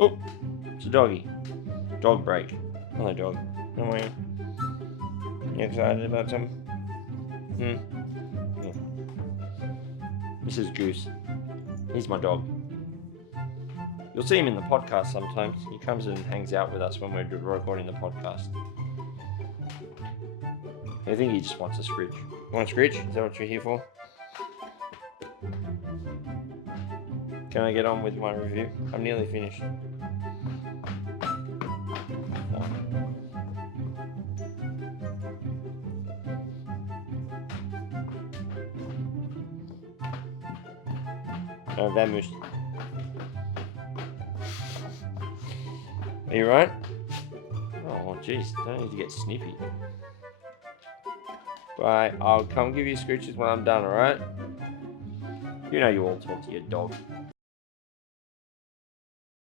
Oh, it's a doggy. Dog break. Hello, dog. How are you? You excited about something? Yeah. This is Goose. He's my dog. You'll see him in the podcast sometimes. He comes and hangs out with us when we're recording the podcast. I think he just wants a scritch. You want a scritch? Is that what you're here for? Can I get on with my review? I'm nearly finished. Oh, vamoosed. Are you right? Oh, jeez. Don't need to get snippy. Right, I'll come give you scritches when I'm done, alright? You know you all talk to your dog.